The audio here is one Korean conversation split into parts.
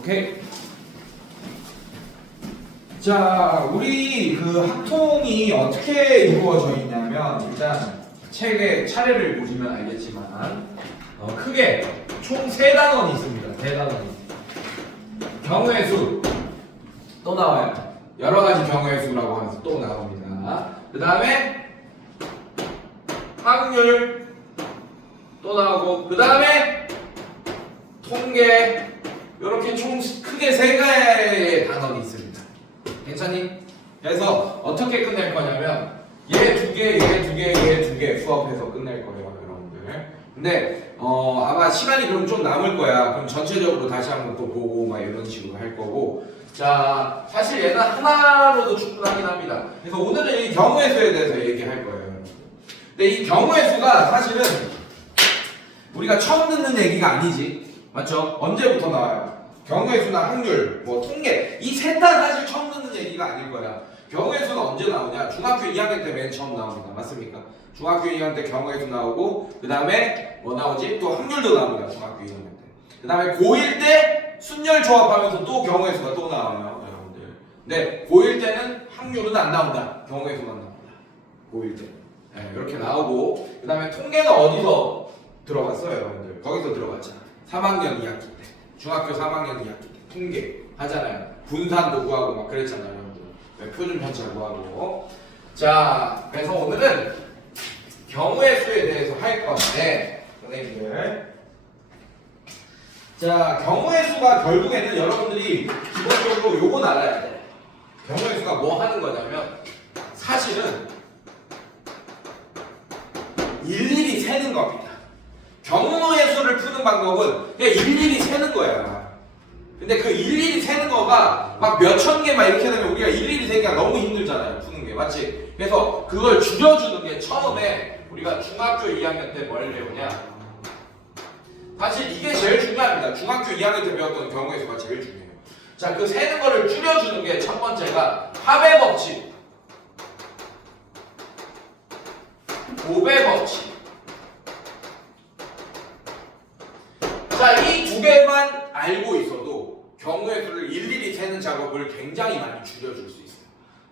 오케이. 자, 우리 그 학통이 어떻게 이루어져 있냐면 일단 책의 차례를 보시면 알겠지만 크게 총 세 단원이 있습니다. 세 단원이. 경우의 수 또 나와요. 여러 가지 경우의 수라고 하면서 또 나옵니다. 그 다음에 확률 또 나오고 그 다음에 통계 이렇게 총 크게 세 개의 단원이 있습니다. 괜찮니? 그래서 어떻게 끝낼 거냐면 얘 두 개, 얘 두 개, 얘 두 개 수업해서 끝낼 거예요, 여러분들. 근데 아마 시간이 그럼 좀 남을 거야. 그럼 전체적으로 다시 한번 또 보고 막 이런 식으로 할 거고. 자, 사실 얘는 하나로도 충분하긴 합니다. 그래서 오늘은 이 경우의 수에 대해서 얘기할 거예요, 여러분들. 근데 이 경우의 수가 사실은 우리가 처음 듣는 얘기가 아니지. 맞죠? 언제부터 나와요? 경우의 수나 확률, 뭐 통계 이 셋 다 사실 처음 듣는 얘기가 아닐 거야. 경우의 수는 언제 나오냐? 중학교 2학년 때 맨 처음 나옵니다. 맞습니까? 중학교 2학년 때 경우의 수 나오고 그 다음에 뭐 나오지? 또 확률도 나옵니다. 중학교 2학년 때. 그 다음에 고1 때 순열 조합하면서 또 경우의 수가 또 나와요, 여러분들. 근데 고1 때는 확률은 안 나온다. 경우의 수만 나옵니다. 고1 때. 네, 이렇게 나오고 그 다음에 통계는 어디서 들어갔어요, 여러분들? 거기서 들어갔잖아. 3학년 2학기 때. 중학교 3학년 2학기 때 통계 하잖아요. 분산도 구하고 막 그랬잖아요, 여러분들. 표준 편차 구하고. 자, 그래서 오늘은 경우의 수에 대해서 할 건데, 선생님들. 자, 경우의 수가 결국에는 여러분들이 기본적으로 요건 알아야 돼. 경우의 수가 뭐 하는 거냐면 사실은 일일이 세는 겁니다. 경우의 수를 푸는 방법은 그냥 일일이 세는 거야. 근데 그 일일이 세는 거가 막 몇천 개 막 이렇게 되면 우리가 일일이 세기가 너무 힘들잖아요. 푸는 게. 맞지? 그래서 그걸 줄여주는 게 처음에 우리가 중학교 2학년 때 뭘 배우냐? 사실 이게 제일 중요합니다. 중학교 2학년 때 배웠던 경우의 수가 제일 중요해요. 자, 그 세는 거를 줄여주는 게 첫 번째가 합의 법칙, 곱의 법칙. 자, 이 두 개만 알고 있어도 경우의 수를 일일이 세는 작업을 굉장히 많이 줄여줄 수 있어요.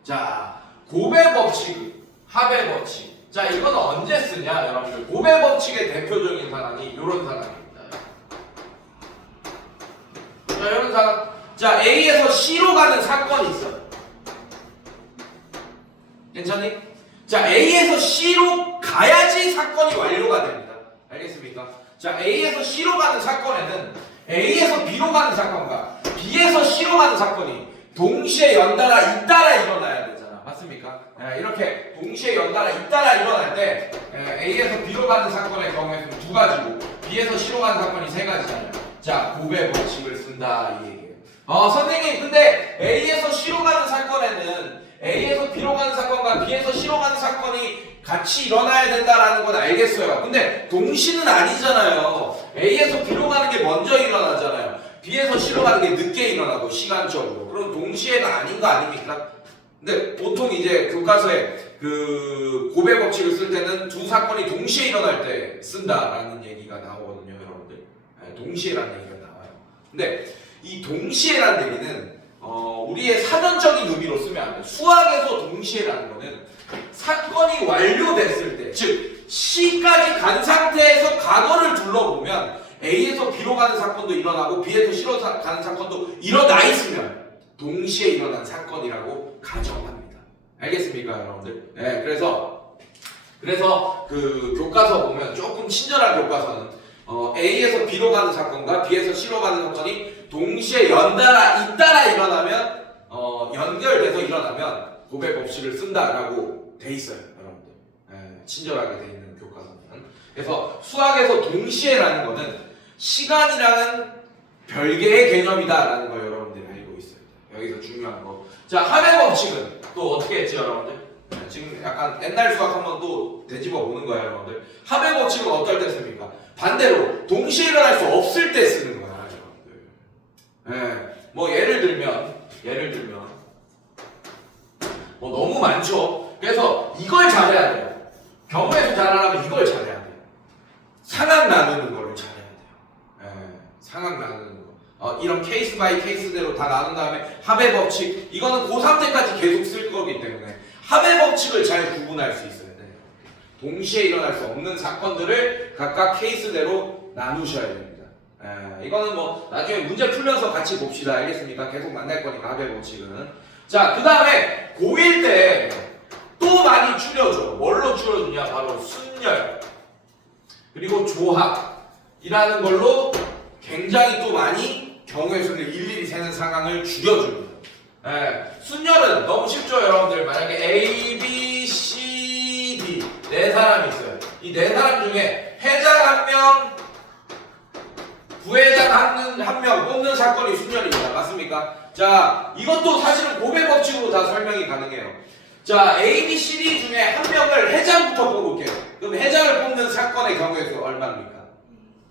자, 곱의 법칙, 합의 법칙. 자, 이건 언제 쓰냐, 여러분들? 곱의 법칙의 대표적인 사람이 이런 사람입니다. 자, 이런 사람. 자, A에서 C로 가는 사건이 있어요. 괜찮니? 자, A에서 C로 가야지 사건이 완료가 됩니다. 알겠습니까? 자, A에서 C로 가는 사건에는 A에서 B로 가는 사건과 B에서 C로 가는 사건이 동시에 연달아 잇따라 일어나야 되잖아. 맞습니까? 이렇게 동시에 연달아 잇따라 일어날 때 A에서 B로 가는 사건의 경우에는 두 가지고 B에서 C로 가는 사건이 세 가지잖아요. 자, 곱의 법칙을 쓴다 이 얘기예요. 선생님, 근데 A에서 C로 가는 사건에는 A에서 B로 가는 사건과 B에서 C로 가는 사건이 같이 일어나야 된다라는 건 알겠어요. 근데 동시는 아니잖아요. A에서 B로 가는 게 먼저 일어나잖아요. B에서 C로 가는 게 늦게 일어나고 시간적으로. 그럼 동시에는 아닌 거 아닙니까? 근데 보통 이제 교과서에 그 곱의 법칙을 쓸 때는 두 사건이 동시에 일어날 때 쓴다라는 얘기가 나오거든요, 여러분들. 동시에라는 얘기가 나와요. 근데 이 동시에라는 얘기는 우리의 사전적인 의미로 쓰면 안 돼요. 수학에서 동시에라는 거는 사건이 완료됐을 때, 즉 C까지 간 상태에서 과거를 둘러보면 A에서 B로 가는 사건도 일어나고 B에서 C로 가는 사건도 일어나 있으면 동시에 일어난 사건이라고 가정합니다. 알겠습니까, 여러분들? 네, 그래서 그 교과서 보면 조금 친절한 교과서는 A에서 B로 가는 사건과 B에서 C로 가는 사건이 동시에 연달아 잇따라 일어나면 연결돼서 일어나면 곱의 법칙을 쓴다라고 돼 있어요, 여러분들. 친절하게 돼 있는 교과서는. 그래서 수학에서 동시에라는 거는 시간이라는 별개의 개념이다라는 걸 여러분들이 알고 있어요. 여기서 중요한 거. 자, 합의 법칙은 또 어떻게 했죠, 여러분들? 지금 약간 옛날 수학 한번 또 되짚어 보는 거예요, 여러분들. 합의 법칙은 어떨 때 씁니까? 반대로 동시에 일어날 수 없을 때 쓰는 거야, 여러분들. 뭐 예를 들면 뭐 너무 많죠. 그래서 이걸 잘해야 돼요. 경우의 수 잘하려면 이걸 잘해야 돼요. 상황 나누는 거를 잘해야 돼요. 상황 나누는 거. 이런 케이스 바이 번의 케이스대로 다 나눈 다음에 합의 법칙, 이거는 고3 때까지 계속 쓸 거기 때문에 합의 법칙을 잘 구분할 수 있어야 돼요. 동시에 일어날 수 없는 사건들을 각각 케이스대로 나누셔야 됩니다. 이거는 뭐 나중에 문제 풀면서 같이 봅시다. 알겠습니까? 계속 만날 거니까 합의 법칙은. 자, 그 다음에 고1 때 또 많이 줄여줘. 뭘로 줄여주냐? 바로 순열 그리고 조합이라는 걸로 굉장히 또 많이 경우의 수를 일일이 세는 상황을 줄여줍니다. 순열은 너무 쉽죠, 여러분들. 만약에 A, B, C, D 네 사람이 있어요. 이 네 사람 중에 회장 한 명, 부회장 한 명 뽑는 사건이 순열입니다. 맞습니까? 자, 이것도 사실은 고배 법칙으로 다 설명이 가능해요. 자, A, B, C, D 중에 한 명을 회장부터 뽑을게요. 그럼 회장을 뽑는 사건의 경우의 수 얼마입니까?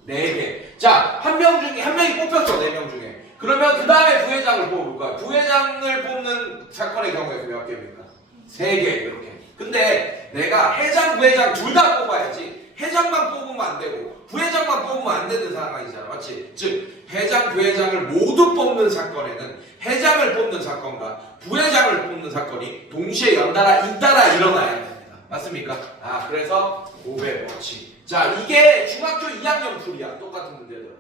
4개. 자, 한 명이 뽑혔어, 4명 중에. 그러면 그 다음에 부회장을 뽑을 거야. 부회장을 뽑는 사건의 경우에 몇 개입니까? 3개, 이렇게. 근데 내가 회장, 부회장 둘 다 뽑아야지. 회장만 뽑으면 안 되고, 부회장만 뽑으면 안 되는 상황이잖아. 맞지? 즉, 회장, 부회장을 모두 뽑는 사건에는 회장을 뽑는 사건과 부회장을 뽑는 사건이 동시에 연달아 잇따라 일어나야 됩니다. 맞습니까? 그래서 고배 법칙. 자, 이게 중학교 2학년 풀이야. 똑같은 문제들.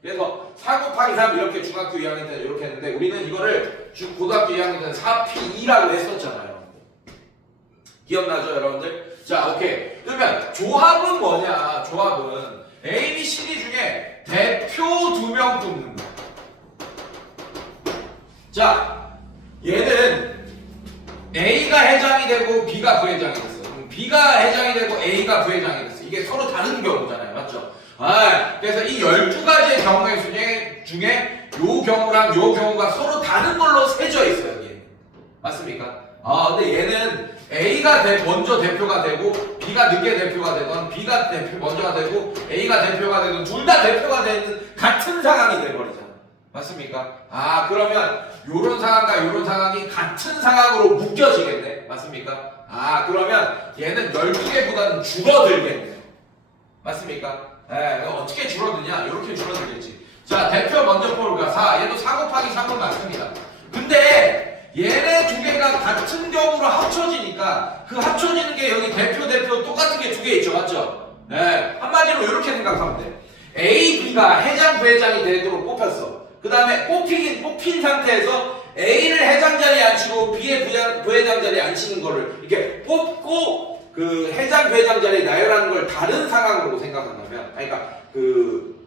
그래서 4 곱하기 3 이렇게 중학교 2학년 때는 이렇게 했는데 우리는 이거를 고등학교 2학년 때는 4P2라고 했었잖아요. 기억나죠, 여러분들? 자, 오케이. 그러면 조합은 뭐냐? 조합은 A, B, C, D 중에 대표 2명 뽑는 거야. 자, 얘는 A가 회장이 되고 B가 부회장이 됐어. 그럼 B가 회장이 되고 A가 부회장이 됐어. 이게 서로 다른 경우잖아요. 맞죠? 그래서 이 12가지의 경우의 중에 요 경우랑 요 경우가 서로 다른 걸로 세져 있어요. 여기. 맞습니까? 근데 얘는 A가 먼저 대표가 되고 B가 늦게 대표가 되던 B가 먼저가 되고 A가 대표가 되던 둘 다 대표가 되는 같은 상황이 돼버리잖아. 맞습니까? 그러면 요런 상황과 요런 상황이 같은 상황으로 묶여지겠네. 맞습니까? 그러면 얘는 12개보다는 줄어들겠네. 맞습니까? 어떻게 줄어드냐? 이렇게 줄어들겠지. 자, 대표 먼저 뽑을까? 4. 얘도 4 곱하기 3은 맞습니다. 근데 얘네 두 개가 같은 경우로 합쳐지니까 그 합쳐지는 게 여기 대표 똑같은 게 두 개 있죠. 맞죠? 한마디로 이렇게 생각하면 돼. A, B가 회장, 부회장이 되도록 뽑혔어. 그 다음에 뽑힌 상태에서 A를 회장 자리에 앉히고 B의 부회장 자리에 앉히는 거를 이렇게 뽑고 그 회장, 부회장 자리에 나열하는 걸 다른 상황으로 생각한다면, 그러니까 그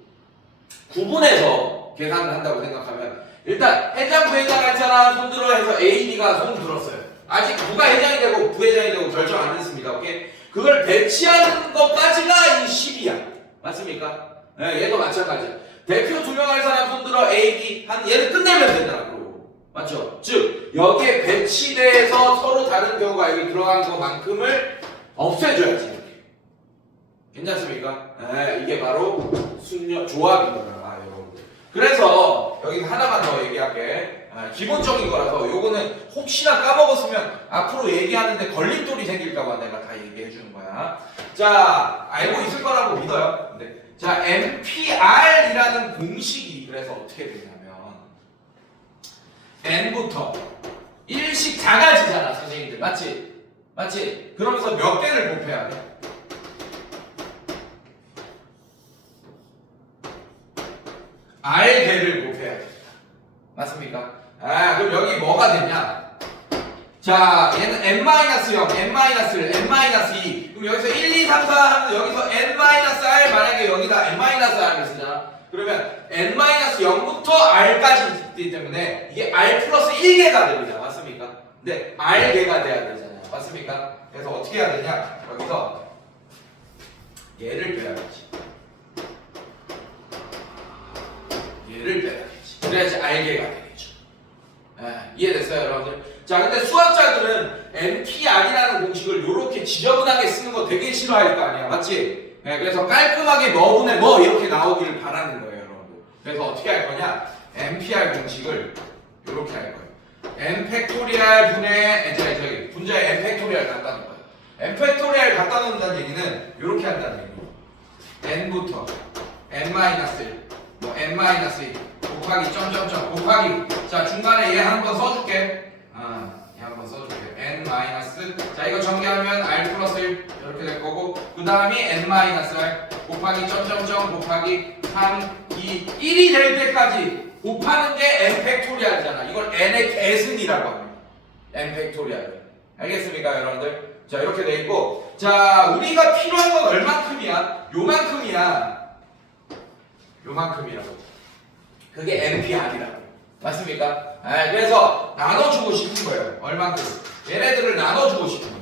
구분해서 계산을 한다고 생각하면 일단 회장, 부회장 할 사람 손들어 해서 A, B가 손 들었어요. 아직 누가 회장이 되고 부회장이 되고 결정 안 했습니다. 오케이? 그걸 배치하는 것까지가 이 10이야. 맞습니까? 얘도 마찬가지야. 대표 2명 할 사람 손들어 A, B 얘를 끝내면 되잖아. 그러고. 맞죠? 즉 여기에 배치돼서 서로 다른 경우가 여기 들어간 것만큼을 없애줘야지. 이렇게. 괜찮습니까? 이게 바로 순열 조합입니다. 여러분들. 그래서 여기 하나만 더 얘기할게. 기본적인 거라서 요거는 혹시나 까먹었으면 앞으로 얘기하는데 걸림돌이 생길까봐 내가 다 얘기해 주는 거야. 자, 알고 있을 거라고 믿어요. 네. 자, NPR이라는 공식이 그래서 어떻게 되냐면 N부터 1씩 작아지잖아, 선생님들. 맞지? 맞지? 그러면서 몇 개를 곱해야 돼? R개를 곱해야 됩니다. 맞습니까? 그럼 여기 뭐가 되냐? 자, 얘는 n-0, n-1, n-2. 그럼 여기서 1, 2, 3, 4 하면 여기서 n-r 만약에 여기다 n-r을 쓰잖아. 그러면 n-0부터 r까지 있기 때문에 이게 r 플러스 1개가 됩니다. 맞습니까? 근데 r개가 돼야 되잖아요. 맞습니까? 그래서 어떻게 해야 되냐? 여기서 얘를 빼야겠지. 얘를 빼야겠지. 그래야지 r개가 되겠죠. 이해됐어요, 여러분들? 자, 근데 수학자들은 NPR이라는 공식을 이렇게 지저분하게 쓰는 거 되게 싫어할 거 아니야, 맞지? 그래서 깔끔하게 뭐분의 뭐 이렇게 나오기를 바라는 거예요, 여러분들. 그래서 어떻게 할 거냐? NPR 공식을 이렇게 할 거예요. n 팩토리얼 분의 저기 분자에 n 팩토리얼 갖다 놓은 거예요. n 팩토리얼 갖다 놓는다는 얘기는 이렇게 한다는 얘기예요. n부터 n-1, 뭐 n-2 곱하기 점점점 곱하기 자 중간에 얘 한번 써줄게 얘 한번 써줄게 n 마이너스 자 이거 전개하면 r 플러스 1 이렇게 될 거고 그 다음이 n 마이너스 r 곱하기 점점점 곱하기 3 2 1이 될 때까지 곱하는 게 n 팩토리알이잖아 이걸 n의 계승이라고 합니다 n 팩토리알 알겠습니까 여러분들 자 이렇게 돼 있고 자 우리가 필요한 건 얼만큼이야 요만큼이라고 그게 NPR이라고 맞습니까? 그래서 나눠주고 싶은 거예요 얼만큼 얘네들을 나눠주고 싶은 거예요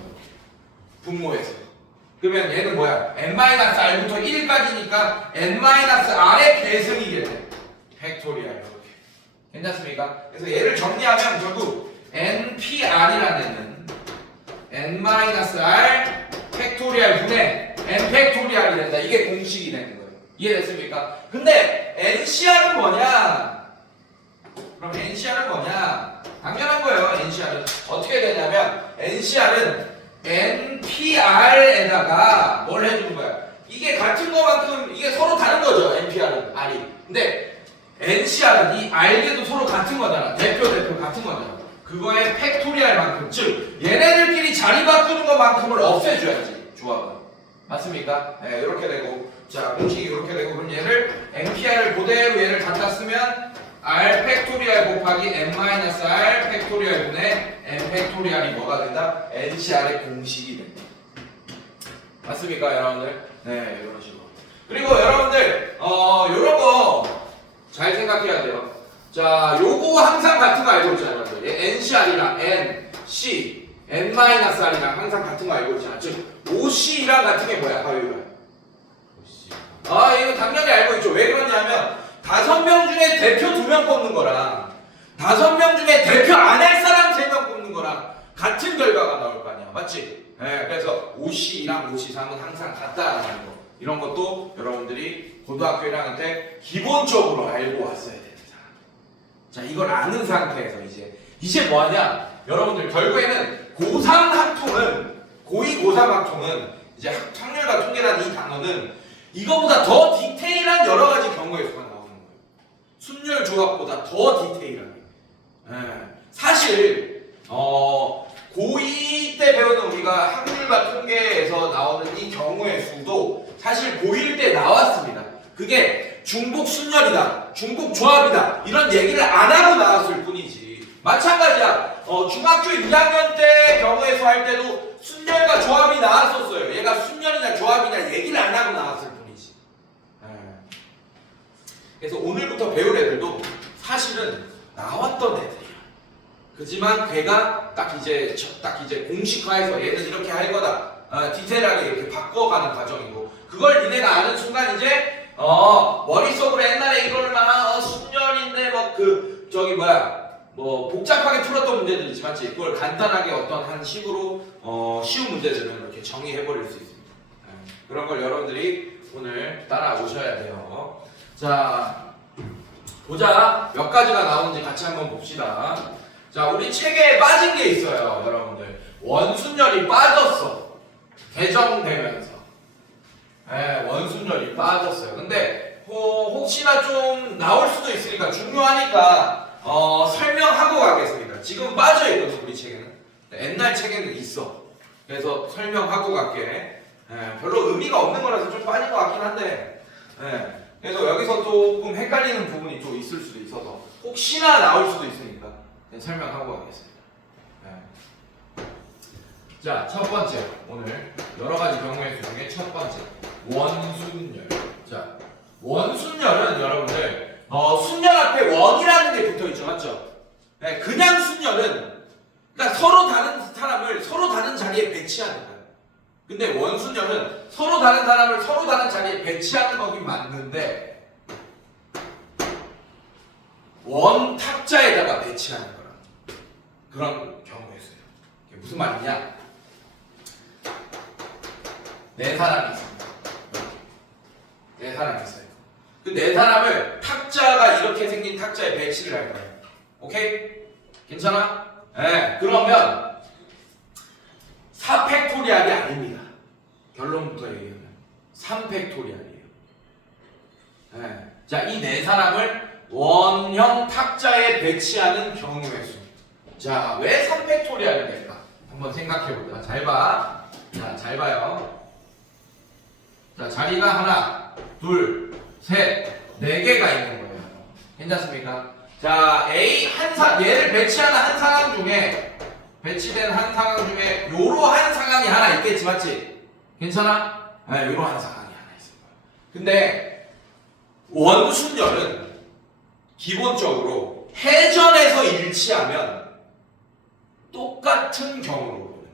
분모에서 그러면 얘는 뭐야 n-r부터 1까지니까 n-r의 계승이겠네 팩토리알 이렇게 괜찮습니까? 그래서 얘를 정리하면 결국 NPR이라는 애는 n-r 팩토리알 분의 n 팩토리알이 된다 이게 공식이 되는 거예요 이해됐습니까? 근데 NCR은 뭐냐? 그럼 NCR은 뭐냐? 당연한 거예요. NCR은 어떻게 되냐면 NCR은 NPR에다가 뭘 해주는 거야? 이게 같은 거만큼 이게 서로 다른 거죠. NPR은 R이. 근데 NCR은 이 R계도 서로 같은 거잖아. 대표 같은 거잖아. 그거의 팩토리알만큼 즉 얘네들끼리 자리 바꾸는 것만큼을 없애줘야지 조합은. 맞습니까? 네, 이렇게 되고 자 공식이 이렇게 되고 그럼 얘를 NPR을 그대로 얘를 갖다 쓰면 R 팩토리알 곱하기 n-r 팩토리알 분의 n 팩토리알이 뭐가 된다? NCR의 공식이 된다. 맞습니까 여러분들? 네 이런 식으로. 그리고 여러분들 요런 거 잘 생각해야 돼요. 자 요거 항상 같은 거 알고 있잖아요. NCR이랑 NC n-r이랑 항상 같은 거 알고 있잖아. 즉 OC랑 같은 게 뭐야? 화요일. 이거 당연히 알고 있죠. 왜 그러냐면 5명 중에 대표 2명 뽑는 거랑 5명 중에 대표 안 할 사람 3명 뽑는 거랑 같은 결과가 나올 거 아니야. 맞지? 네, 그래서 OC랑 OC3은 항상 같다라는 거. 이런 것도 여러분들이 고등학교 1학년 때 기본적으로 알고 왔어야 되는 사람. 자, 이걸 아는 상태에서 이제 뭐하냐? 여러분들 결국에는 고3 학통은 고2, 고3 학통은 이제 확률과 통계라는 이 단어는 이거보다 더 디테일한 여러 가지 경우의 수가 나오는 거예요. 순열 조합보다 더 디테일하게. 사실 고2 때 배우는 우리가 확률과 통계에서 나오는 이 경우의 수도 사실 고1 때 나왔습니다. 그게 중복 순열이다, 중복 조합이다 이런 얘기를 안 하고 나왔을 뿐이지. 마찬가지야. 중학교 2학년 때 경우의 수 할 때도 순열과 조합이 나왔었어요. 얘가 순열이냐 조합이냐 얘기를 안 하고 나왔을 뿐이지. 그래서 오늘부터 배울 애들도 사실은 나왔던 애들이야. 그지만 걔가 딱 이제 공식화해서 얘는 이렇게 할 거다. 디테일하게 이렇게 바꿔가는 과정이고 그걸 니네가 아는 순간 이제 머릿속으로 옛날에 이걸 막 순열인데 뭐 복잡하게 풀었던 문제들 있지 맞지? 그걸 간단하게 어떤 한 식으로 쉬운 문제들은 이렇게 정의해버릴 수 있습니다. 그런 걸 여러분들이 오늘 따라오셔야 돼요. 자, 보자. 몇 가지가 나오는지 같이 한번 봅시다. 자, 우리 책에 빠진 게 있어요, 여러분들. 원순열이 빠졌어. 개정되면서. 원순열이 빠졌어요. 근데 혹시나 좀 나올 수도 있으니까 중요하니까 설명하고 가겠습니다. 지금 빠져있거든 우리 책에는. 옛날 책에는 있어. 그래서 설명하고 갈게. 별로 의미가 없는 거라서 좀 빠진 것 같긴 한데 그래서 여기서 조금 헷갈리는 부분이 좀 있을 수도 있어서 혹시나 나올 수도 있으니까 설명하고 가겠습니다. 자, 첫 번째 오늘 여러 가지 경우의 수 중에 첫 번째 원순열. 자, 원순열은 여러분들 순열 앞에 원이라는 게 붙어 있죠, 맞죠? 그냥 순열은 그러니까 서로 다른 사람을 서로 다른 자리에 배치하는 거예요. 근데 원순열은 서로 다른 사람을 서로 다른 자리에 배치하는 거긴 맞는데 원 탁자에다가 배치하는 거라 그런 경우에 있어요. 이게 무슨 말이냐? 네 사람이 있습니다. 네 사람이 있어요. 그 네 사람을 탁자가 이렇게 생긴 탁자에 배치를 할 거예요. 오케이? 괜찮아? 그러면 4팩토리알이 아닙니다. 결론부터 얘기하면 3팩토리알이에요. 자, 이 네 사람을 원형 탁자에 배치하는 경우의 수. 자, 왜 3팩토리얼이 될까? 한번 생각해보자. 잘 봐. 자, 잘 봐요. 자, 자리가 하나, 둘, 셋, 네 개가 있는 거예요. 괜찮습니까? 자, 얘를 배치하는 한 상황 중에, 배치된 한 상황 중에, 요러한 상황이 하나 있겠지, 맞지? 괜찮아? 네, 요러한 상황이 하나 있을 거야. 근데, 원순열은 기본적으로 해전에서 일치하면 똑같은 경우로 보는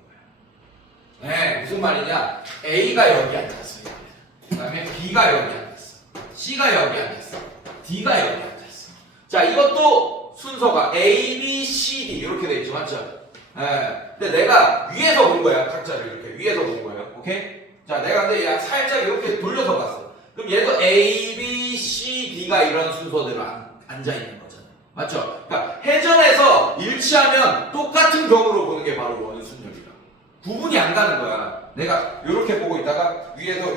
거야. 네, 무슨 말이냐? A가 여기 앉았어. 그 다음에 B가 여기 앉았어. C가 여기 앉았어. D가 여기 앉았어. 자, 이것도 순서가 A, B, C, D 이렇게 돼 있죠, 맞죠? 네. 근데 내가 위에서 본 거야, 각자를 이렇게 위에서 본 거예요. 오케이? 자, 내가 근데 살짝 이렇게 돌려서 봤어. 그럼 얘도 A, B, C, D가 이런 순서대로 앉아 있는 거잖아. 맞죠? 그러니까 해전에서 일치하면 똑같은 경우로 보는 게 바로 원순열이다. 구분이 안 가는 거야. 내가 이렇게 보고 있다가 위에서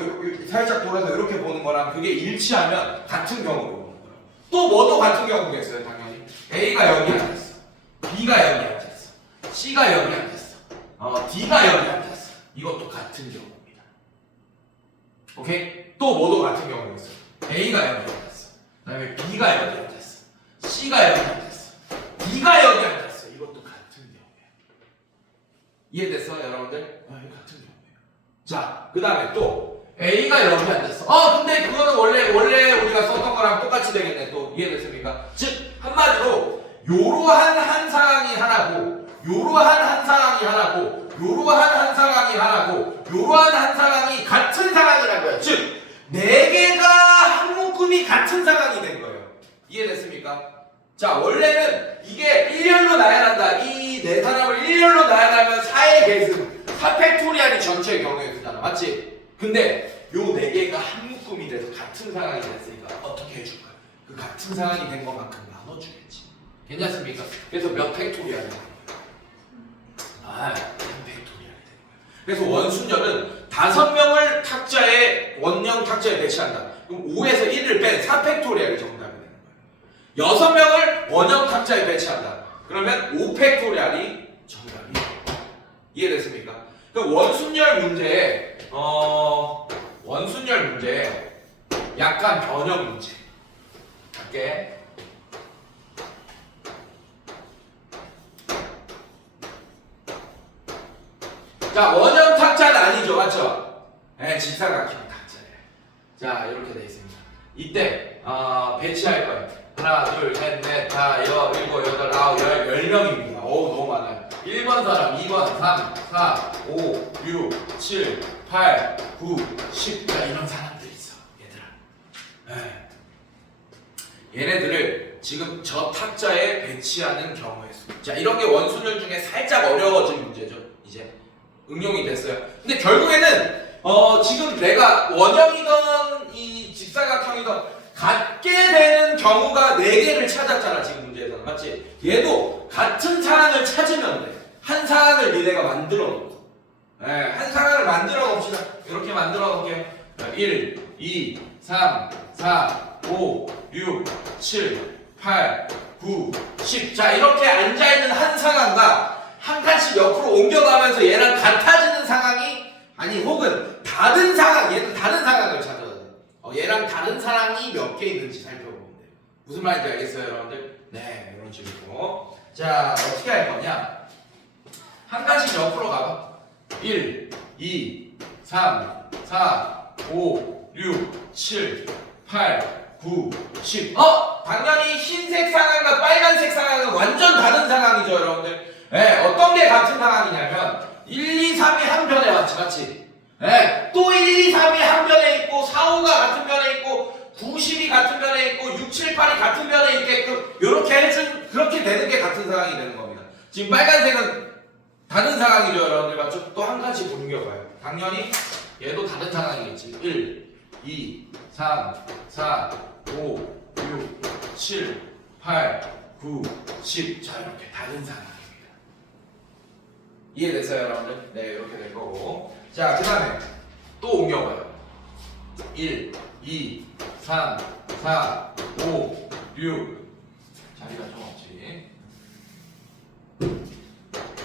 살짝 돌아서 이렇게 보는 거랑 그게 일치하면 같은 경우로 보는 거야. 또 뭐도 같은 경우겠어요, 당연히. A가 여기 앉았어. B가 여기 앉았어. C가 여기 앉았어. D가 여기 앉았어. 이것도 같은 경우입니다. 오케이? 또 뭐도 같은 경우겠어요. A가 여기 앉았어. 그 다음에 B가 여기 앉았어. C가 여기 앉았어. D가 여기 앉았어. 이것도 같은 경우예요. 이해됐어요, 여러분들? 이거 같은 경우예요. 자, 그 다음에 또 A가 여기 앉았어. 근데 그거는 원래 우리가 썼던 거랑 똑같이 되겠네. 또 이해됐습니까? 즉 한마디로 요러한 한 상황이 하나고, 요러한 한 상황이 하나고, 요러한 한 상황이 하나고, 요러한 한 상황이 같은 상황이라는 거예요. 즉 네 개가 한 묶음이 같은 상황이 된 거예요. 이해됐습니까? 자, 원래는 이게 일렬로 나열한다. 이 네 사람을 일렬로 나열하면 4의 계승, 4팩토리얼이 전체의 경우에 쓰잖아. 맞지? 근데 요 네 개가 한 묶음이 돼서 같은 상황이 됐으니까 어떻게 해줄까? 그 같은 상황이 된 것만큼 나눠주겠지. 괜찮습니까? 그래서 몇 팩토리얼이 된 거예요? 3팩토리얼이 된 거예요. 그래서 원순열은 5명을 원형 탁자에 배치한다. 그럼 5에서 1을 뺀 4팩토리얼이 정답이 되는 거예요. 6명을 원형 탁자에 배치한다. 그러면 5팩토리얼이 정답이 돼요. 이해됐습니까? 그럼 원순열 문제에 약간 변형 문제 갈게. 자, 원형 탁자는 아니죠, 맞죠? 네, 직사각형 탁자예요. 자, 이렇게 돼 있습니다. 이때 배치할 거예요. 하나, 둘, 셋, 넷, 다, 일곱, 여덟, 아홉, 10명입니다. 어우, 너무 많아요. 1번 사람, 2번, 3, 4, 5, 6, 7, 8, 9, 10. 자, 이런 사람들이 있어, 얘들아. 네. 얘네들을 지금 저 탁자에 배치하는 경우의 수. 자, 이런 게 원순열 중에 살짝 어려워진 문제죠, 이제. 응용이 됐어요. 근데 결국에는 지금 내가 원형이던 이 직사각형이던 같게 되는 경우가 4개를 찾았잖아, 지금 문제에서는. 맞지? 얘도 같은 상황을 찾으면 돼. 한 상황을 니네가 만들어 놓고. 네, 한 상황을 만들어 놓읍시다. 이렇게 만들어 놓을게요. 1, 2, 3, 4, 5, 6, 7, 8, 9, 10. 자, 이렇게 앉아있는 한 상황과 한 칸씩 옆으로 옮겨가면서 얘랑 같아지는 상황이 혹은 다른 상황, 얘는 다른 상황을 찾아야 돼. 얘랑 다른 상황이 몇 개 있는지 살펴보면 돼요. 무슨 말인지 알겠어요, 여러분들? 네, 이런 식으로. 자, 어떻게 할 거냐? 한 칸씩 옆으로 가봐. 1, 2, 3, 4, 5, 6, 7, 8, 9, 10. 당연히 흰색 상황과 빨간색 상황은 완전 다른 상황이죠, 여러분들. 네, 어떤 게 같은 상황이냐면 1, 2, 3이 한 변에 왔지, 맞지? 네, 또 1, 2, 3이 한 변에 있고 4, 5가 같은 변에 있고 9, 10이 같은 변에 있고 6, 7, 8이 같은 변에 있게끔 이렇게 그렇게 되는 게 같은 상황이 되는 겁니다. 지금 빨간색은 다른 상황이죠, 여러분들. 맞죠? 또 한 가지 옮겨봐요. 당연히 얘도 다른 상황이겠지. 1, 2, 3, 4, 5, 6, 7, 8, 9, 10. 자, 이렇게 다른 상황. 이해됐어요, 여러분들? 네, 이렇게 될 거고. 자, 그 다음에 또 옮겨봐요. 1, 2, 3, 4, 5, 6 자리가 좀 없지.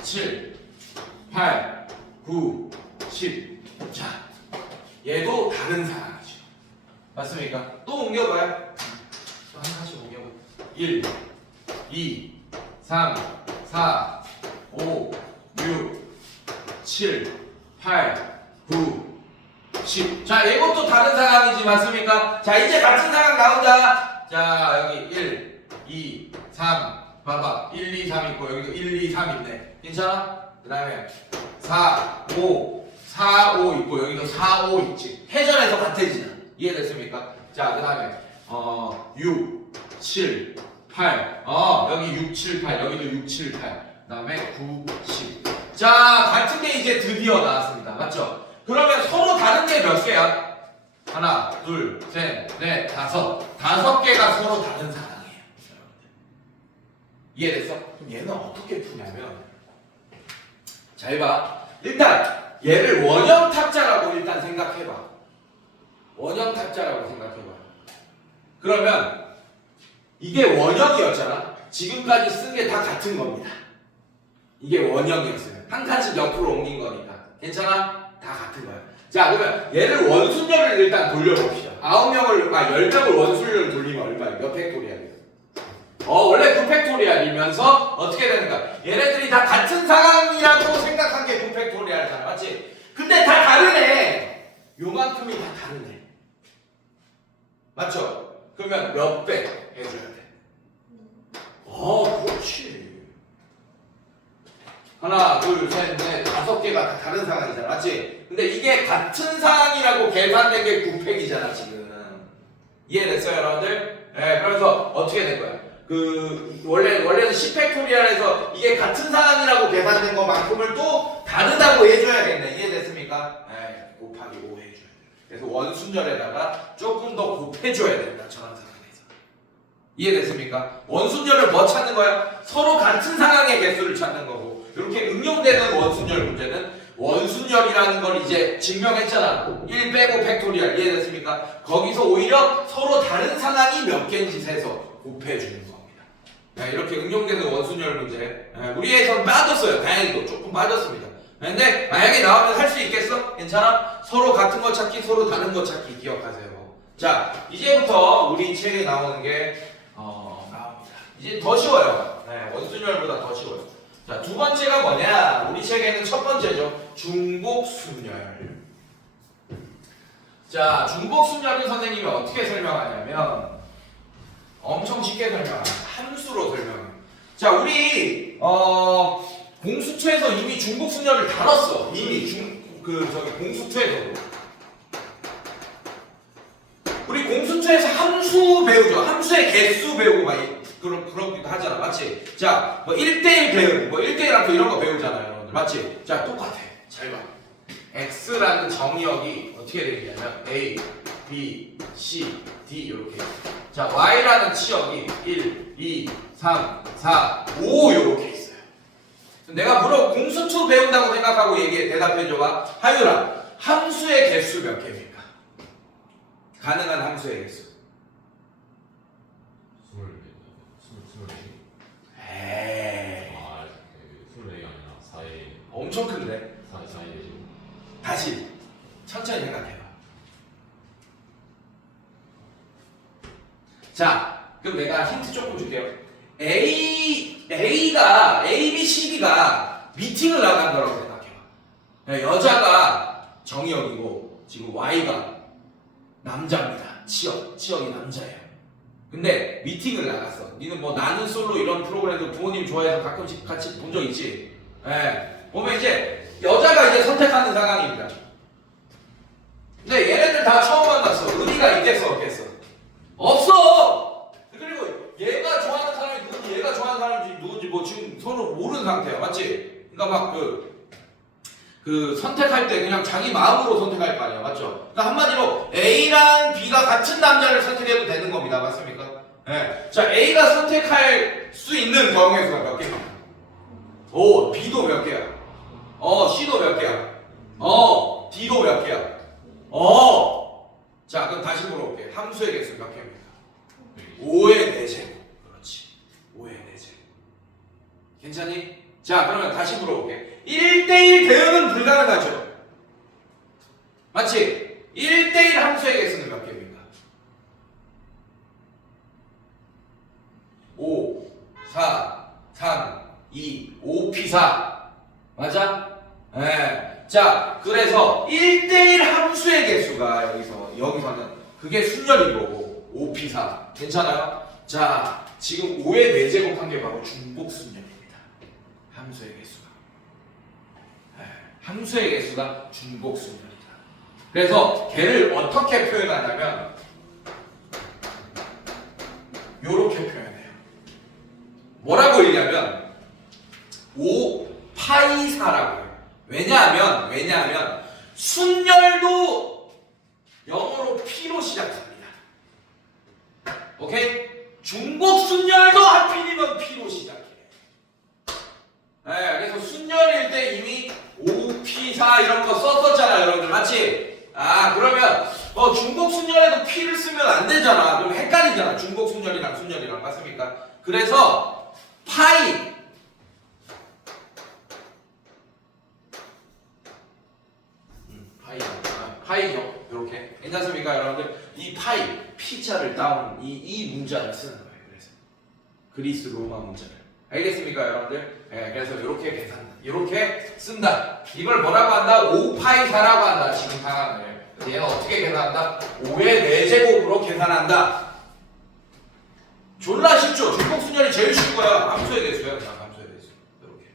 7 8 9 10. 자, 얘도 다른 상황이죠. 맞습니까? 또 옮겨봐요. 또 한 가지 옮겨봐. 1 2 3 4 5 6 7 8 9 10. 자, 이것도 다른 상황이지. 맞습니까? 자, 이제 같은 상황 나온다. 자, 여기 1 2 3 봐봐. 1 2 3 있고 여기도 1 2 3 있네. 괜찮아? 그 다음에 4 5 4 5 있고 여기도 4 5 있지. 회전해서 같아지나. 이해됐습니까? 자, 그 다음에 6 7 8 여기 6 7 8 여기도 6 7 8 그 다음에 9 10. 자, 같은 게 이제 드디어 나왔습니다. 맞죠? 그러면 서로 다른 게 몇 개야? 하나, 둘, 셋, 넷, 다섯 개가 서로 다른 상황이에요. 이해됐어? 그럼 얘는 어떻게 푸냐면, 잘 봐. 일단 얘를 원형 탑자라고 일단 생각해봐. 원형 탑자라고 생각해봐. 그러면 이게 원형이었잖아. 지금까지 쓴 게 다 같은 겁니다. 이게 원형이었어요. 한 칸씩 옆으로 옮긴 거니까. 괜찮아? 다 같은 거야. 자, 그러면 얘를 원순열을 일단 돌려봅시다. 10명을 원순열을 돌리면 얼마예요? 몇 팩토리알이에요? 원래 9팩토리알이면서 어떻게 되는가? 얘네들이 다 같은 상황이라고 생각한 게 9팩토리알이잖아. 맞지? 근데 다 다르네. 요만큼이 다 다르네. 맞죠? 그러면 몇 배 해줘야 돼? 그렇지. 하나, 둘, 셋, 넷, 5개가 다 다른 상황이잖아. 맞지? 근데 이게 같은 상황이라고 계산된 게 9팩이잖아, 지금. 이해됐어요, 여러분들? 네, 그래서 어떻게 된 거야? 원래는 10팩토리알에서 이게 같은 상황이라고 계산된 것만큼을 또 다르다고 해줘야겠네. 이해됐습니까? 네, 곱하기 5 해줘야 돼. 그래서 원순열에다가 조금 더 곱해줘야 된다, 저런 상황에서. 이해됐습니까? 원순열을 뭐 찾는 거야? 서로 같은 상황의 개수를 찾는 거고, 이렇게 응용되는 원순열 문제는 원순열이라는 걸 이제 증명했잖아. 1 빼고 팩토리알. 이해됐습니까? 거기서 오히려 서로 다른 상황이 몇 개인지 세서 곱해주는 겁니다. 네, 이렇게 응용되는 원순열 문제. 우리에선 빠졌어요. 다행히도 조금 빠졌습니다. 근데 만약에 나오면 할 수 있겠어? 괜찮아? 서로 같은 거 찾기, 서로 다른 거 찾기 기억하세요. 자, 이제부터 우리 책에 나오는 게 나옵니다. 이제 더 쉬워요. 네, 원순열보다 더 쉬워요. 자, 두 번째가 뭐냐? 우리 책에는 첫 번째죠. 중복순열. 자, 중복순열은 선생님이 어떻게 설명하냐면 엄청 쉽게 설명합니다. 함수로 설명해요. 자, 우리 공수투에서 이미 중복순열을 다뤘어. 이미 공수투에서도. 우리 공수투에서 함수 배우죠. 함수의 개수 배우고 막 그렇기도 하잖아. 맞지? 자, 뭐 1대1 배우고 뭐 1대1 함수 이런 거 배우잖아요, 여러분들. 맞지? 자, 똑같아. 잘 봐. x라는 정의역이 어떻게 되냐면 a, b, c, d 이렇게. 자, y라는 치역이 1, 2, 3, 4, 5 이렇게 있어요. 내가 공수투 배운다고 생각하고 대답해줘봐. 하유라, 함수의 개수 몇 개입니까? 가능한 함수의 개수. 24개. 에이. 24개 아니라 4에 엄청 큰데? 4에 되죠. 다시 천천히 생각해봐. 자, 그럼 내가 힌트 조금 줄게요. A, B, C, D가 미팅을 나간 거라고 생각해봐. 여자가 정의역이고 지금 Y가 남자입니다. 치역이 남자예요. 근데 미팅을 나갔어. 니는 뭐 나는 솔로 이런 프로그램도 부모님 좋아해서 가끔씩 같이 본 적 있지? 보면 이제 여자가 이제 선택하는 상황입니다. 근데 얘네들 다 처음 만났어. 의리가 있겠어, 없겠어? 없어! 그리고 얘가 좋아하는 사람이 누군지, 얘가 좋아하는 사람이 누군지 뭐 지금 서로 모르는 상태야. 맞지? 그러니까 막 선택할 때 그냥 자기 마음으로 선택할 거 아니야. 맞죠? 그러니까 한마디로 A랑 B가 같은 남자를 선택해도 되는 겁니다. 맞습니까? 네. 자, A가 선택할 수 있는 경우의 수가 몇 개입니까? B도 몇 개야? C도 몇 개야? D도 몇 개야? 자, 그럼 다시 물어볼게. 함수의 개수 몇 개입니까? 5의 4제. 괜찮니? 자, 그러면 다시 물어볼게. 1대1 대응은 불가능하죠? 맞지? 1대1 함수의 개수는 몇 개입니까? 5, 4, 3, 2, 5P4 맞아? 네. 자, 그래서 1대1 함수의 개수가 여기서는 그게 순열인 거고 5P4 괜찮아요? 자, 지금 5의 4제곱 한 게 바로 중복순열입니다. 함수의 개수가. 네. 함수의 개수가 중복순열이다. 그래서 걔를 어떻게 표현하냐면 요렇게 표현해요. 뭐라고 읽냐면 5파이4라고 해요. 왜냐하면 순열도 영어로 P로 시작합니다. 오케이? 중복 순열도 하필이면 P로 시작해. 네, 그래서 순열일 때 이미 5P4 이런 거 썼었잖아요, 여러분들. 맞지? 아, 그러면 중복 순열에도 P를 쓰면 안 되잖아. 그럼 헷갈리잖아. 중복 순열이랑 순열이랑. 맞습니까? 그래서 파이 파이죠. 이렇게. 괜찮습니까, 여러분들? 이 파이, P자를 따온 이 문자를 쓰는 거예요. 그래서 그리스 로마 문자를. 알겠습니까, 여러분들? 네, 그래서 이렇게 쓴다. 이걸 뭐라고 한다? 5파이4라고 한다. 지금 상황을. 얘는 어떻게 계산한다? 5의 4제곱으로 계산한다. 졸라 쉽죠? 중복순열이 제일 쉬운 거야. 함수의 개수야. 그냥 함수의 개수. 이렇게.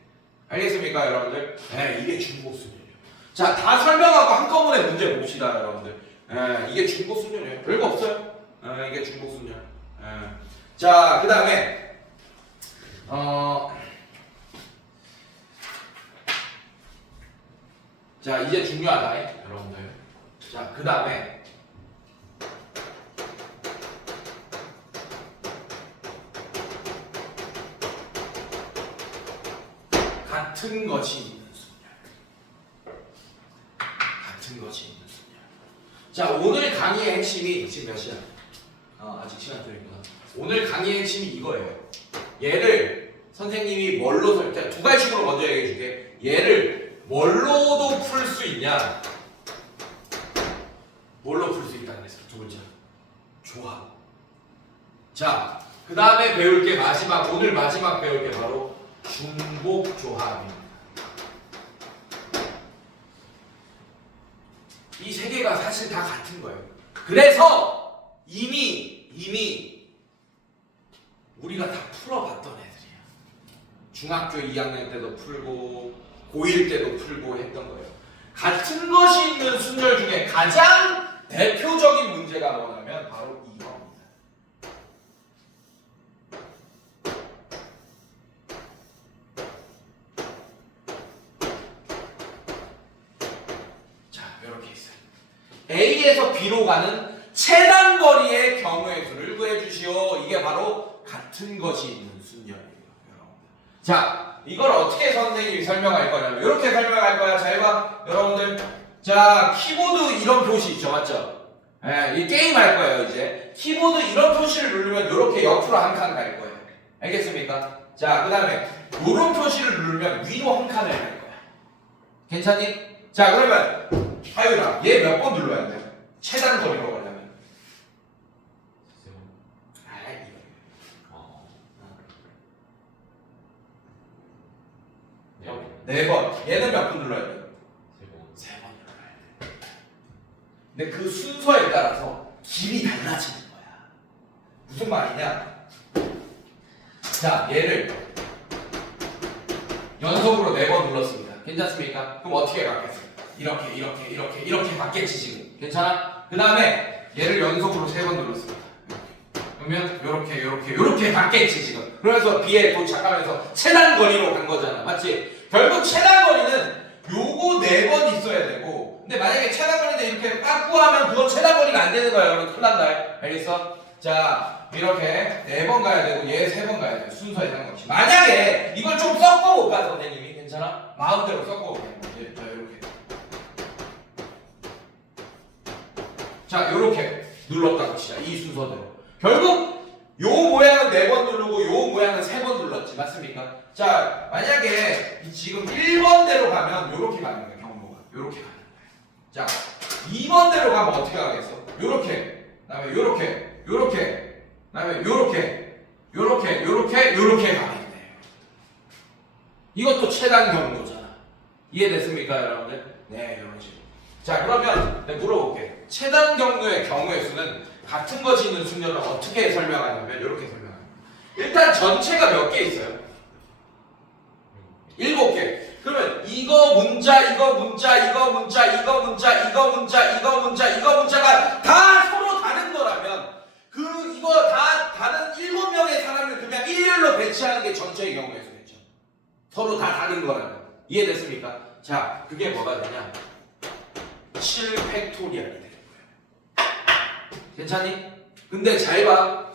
알겠습니까, 여러분들? 네, 이게 중복순열이에요. 자, 다 설명하고 한꺼번에 문제 봅시다, 여러분들. 네, 이게 중복순열이에요. 별거 없어요. 네, 이게 중복순열. 네. 자, 그 다음에 자, 이제 중요하다, 여러분들. 자, 그 다음에 같은 것이 있는 순열. 같은 것이 있는 순열. 자, 오늘 강의의 핵심이 지금 몇 시야? 아직 시간 좀 있구나. 오늘 강의의 핵심이 이거예요. 얘를 선생님이 뭘로 두 가지식으로 먼저 얘기해 줄게. 얘를 뭘로도 풀 수 있냐? 뭘로 풀 수 있다는 거죠. 두 번째. 조합. 자, 그 다음에 배울 게 오늘 마지막 배울 게 바로 중복조합입니다. 이 세 개가 사실 다 같은 거예요. 그래서 이미 우리가 다 풀어봤던 애들이야. 중학교 2학년 때도 풀고 고1 때도 풀고 했던 거예요. 같은 것이 있는 순열 중에 가장 대표적인 문제가 뭐냐면 바로 이겁니다. 자, 이렇게 있어요. A에서 B로 가는 최단 거리의 경우의 수를 구해주시오. 이게 바로 같은 것이 있는 순열이에요, 여러분들. 자, 이걸 어떻게 선생님이 설명할 거냐면 이렇게 설명할 거야. 잘 봐, 여러분들. 자, 키보드 이런 표시 있죠, 맞죠? 이 게임 할 거예요, 이제. 키보드 이런 표시를 누르면 이렇게 옆으로 한 칸 갈 거예요. 알겠습니까? 자, 그 다음에 이런 표시를 누르면 위로 한 칸을 갈 거야. 괜찮니? 자, 그러면 하유라, 얘 몇 번 눌러야 돼? 최단 거리로 가려면. 네 번. 얘는 몇 번 눌러야 돼? 세 번 눌러야 돼. 근데 그 순서에 따라서 길이 달라지는 거야. 무슨 말이냐? 자, 얘를 연속으로 4번 눌렀습니다. 괜찮습니까? 그럼 어떻게 갔겠어요? 이렇게 갔겠지 지금. 괜찮아? 그 다음에 얘를 연속으로 3번 눌렀습니다. 그러면 요렇게 갔겠지 지금. 그래서 B에 도착하면서 최단 거리로 간 거잖아. 맞지? 결국 최단 거리는 요거 4번 있어야 되고, 근데 만약에 최단 거리인데 이렇게 빠꾸 하면 그건 최단 거리가 안 되는 거야. 여러분 큰일 난다. 알겠어? 자, 이렇게 4번 가야 되고 얘 3번 가야 돼. 순서에 상관없이. 만약에 이걸 좀 섞어볼까 선생님이? 괜찮아? 마음대로 섞어볼게. 자, 이렇게. 자, 요렇게 눌렀다고 치자. 이 순서대로. 결국 요 모양은 4번 누르고 요 모양은 3번 눌렀지. 맞습니까? 자, 만약에 지금 1번대로 가면 요렇게 가는 거야, 경로가. 요렇게 가는 거야. 자, 2번대로 가면 어떻게 가겠어? 요렇게. 그다음에 요렇게. 요렇게. 그다음에 요렇게. 요렇게. 요렇게. 요렇게 가겠네. 이것도 최단 경로잖아. 이해됐습니까, 여러분들? 네, 이런 식으로. 자, 그러면 내가 물어볼게. 최단 경로의 경우의 수는 같은 것이 있는 순열을 어떻게 설명하냐면 이렇게 설명합니다. 일단 전체가 몇 개 있어요? 7개. 그러면 이거 문자, 이거 문자, 이거 문자, 이거 문자, 이거 문자, 이거 문자, 이거 문자가 다 서로 다른 거라면 이거 다 다른 7명의 사람을 그냥 일렬로 배치하는 게 전체의 경우의 수겠죠. 서로 다 다른 거라면. 이해됐습니까? 자, 그게 뭐가 되냐? 7팩토리얼이 되는 거야. 괜찮니? 근데 잘 봐.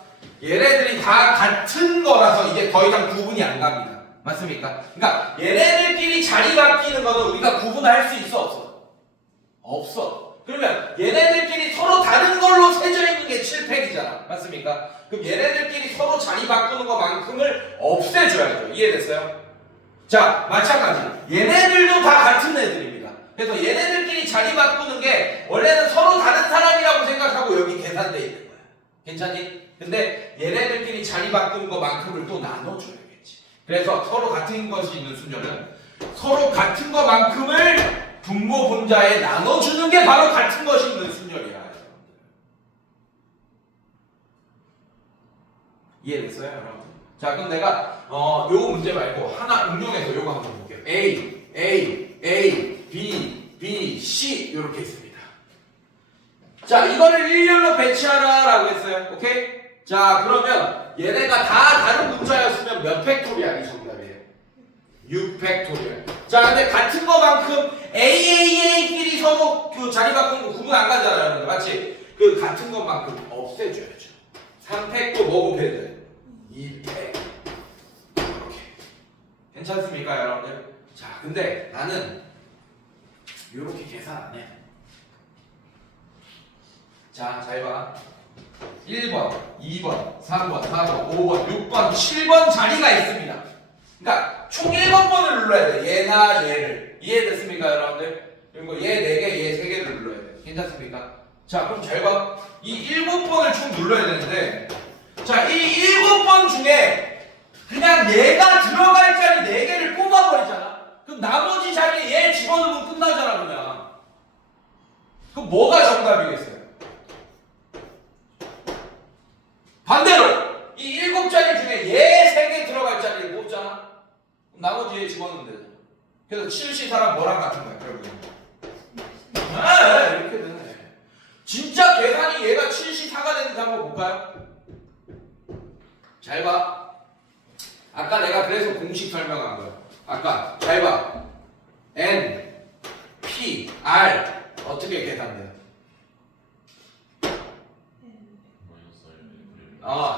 얘네들이 다 같은 거라서 이제 더 이상 구분이 안 갑니다. 맞습니까? 그러니까 얘네들끼리 자리 바뀌는 거는 우리가 구분할 수 있어 없어? 없어. 그러면 얘네들끼리 서로 다른 걸로 세져 있는 게 7팩이잖아. 맞습니까? 그럼 얘네들끼리 서로 자리 바꾸는 것만큼을 없애줘야죠. 이해됐어요? 자, 마찬가지. 얘네들도 다 같은 애들입니다. 그래서 얘네들끼리 자리 바꾸는 게 원래는 서로 다른 사람이라고 생각하고 여기 계산돼 있는 거야. 괜찮니? 근데 얘네들끼리 자리 바꾸는 것만큼을 또 나눠줘야겠지. 그래서 서로 같은 것이 있는 순열은 서로 같은 것만큼을 분모 분자에 나눠주는 게 바로 같은 것이 있는 순열이야. 이해됐어요, 여러분? 자, 그럼 내가 요 문제 말고 하나 응용해서 요거 한번 볼게요. A, B, C 이렇게 있습니다. 자, 이거를 일렬로 배치하라라고 했어요. 오케이? 자, 그러면 얘네가 다 다른 문자였으면 몇 팩토리얼이 정답이에요? 6팩토리얼. 자, 근데 같은 거만큼 AAA끼리 서로 그 자리 바꾸는 거 구분 안 가잖아요, 여러분들. 맞지? 그 같은 것만큼 없애줘야죠. 3팩도 뭐 곱해야 돼? 2팩. 이렇게. 괜찮습니까, 여러분들? 자, 근데 나는 이렇게 계산 안 해. 자, 잘 봐. 1번, 2번, 3번, 4번, 5번, 6번, 7번 자리가 있습니다. 그러니까 총 7번을 눌러야 돼. 얘나 얘를. 이해됐습니까, 여러분들? 그리고 얘 4개, 얘 3개를 눌러야 돼. 괜찮습니까? 자, 그럼 잘 봐. 이 7번을 총 눌러야 되는데, 자, 이 7번 중에 그냥 얘가 들어갈 자리 4개를 뽑아버리잖아. 그럼 나머지 자리에 얘 집어넣으면 끝나잖아, 그냥. 그럼 뭐가 정답이겠어요? 반대로 이 7자리 중에 얘 3개 들어갈 자리를 뽑잖아. 그럼 나머지 얘 집어넣으면 되잖아. 그래서 7시 사람 뭐랑 같은 거야, 결국은. 아, 이렇게 되네. 진짜 계산이 얘가 7시4가 되는지 한번 볼까요? 잘 봐. 아까 내가 그래서 공식 설명한 거야. 아까 잘 봐. N, P, R 어떻게 계산돼요?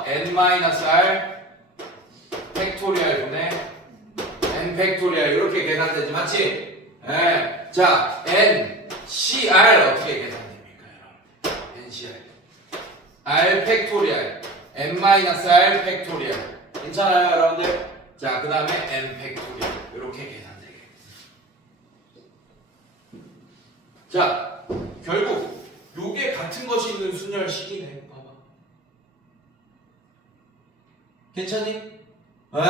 N-R 팩토리얼 분의 N 팩토리얼 이렇게 계산되지, 맞지? 네. 자, N, C, R 어떻게 계산됩니까, 여러분? N, C, R R 팩토리얼 N-R 팩토리얼 괜찮아요, 여러분들? 자, 그 다음에 N 팩토리얼 이렇게 계산되게. 자, 결국 요게 같은 것이 있는 순열식이네. 봐봐. 괜찮니? 네.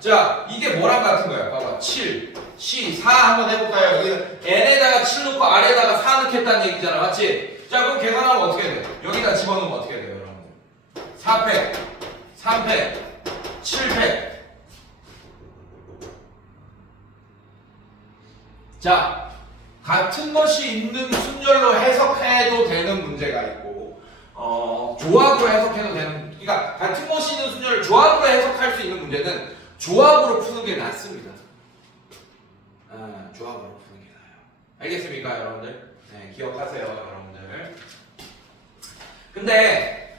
자, 이게 뭐랑 같은 거야? 봐봐. 7, C, 4 한번 해볼까요? 여기 N에다가 7 넣고 R에다가 4 넣겠다는 얘기잖아, 맞지? 자, 그럼 계산하면 어떻게 돼? 여기다 집어넣으면 어떻게 돼요, 여러분들? 4팩, 3팩, 7팩. 자, 같은 것이 있는 순열로 해석해도 되는 문제가 있고, 조합으로 해석해도 되는, 그러니까 같은 것이 있는 순열을 조합으로 해석할 수 있는 문제는 조합으로 푸는 게 낫습니다. 조합으로 푸는 게 나아요. 알겠습니까, 여러분들? 네, 기억하세요, 여러분들. 근데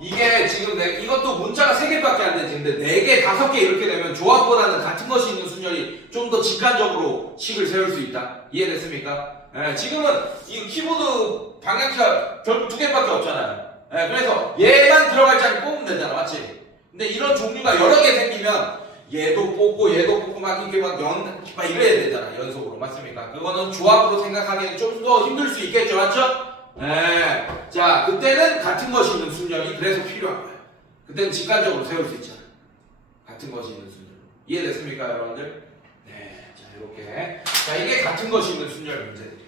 이게 지금 이것도 문자가 3개밖에 안 되지. 근데 4개, 5개 이렇게 되면 조합보다는 같은 것이 있는 순열이 좀 더 직관적으로 식을 세울 수 있다. 이해됐습니까? 예, 지금은 이 키보드 방향키가 결국 2개밖에 없잖아요. 예, 그래서 얘만 들어갈 자리 뽑으면 되잖아, 맞지? 근데 이런 종류가 여러 개 생기면 얘도 뽑고 막 이게 막 이래야 되잖아. 연속으로. 맞습니까? 그거는 조합으로 생각하기엔 좀 더 힘들 수 있겠죠. 맞죠? 네. 자, 그때는 같은 것이 있는 순열이 그래서 필요한 거예요. 그때는 직관적으로 세울 수 있잖아. 같은 것이 있는 순열. 이해됐습니까, 여러분들? 네. 자, 이렇게. 자, 이게 같은 것이 있는 순열 문제들이에요.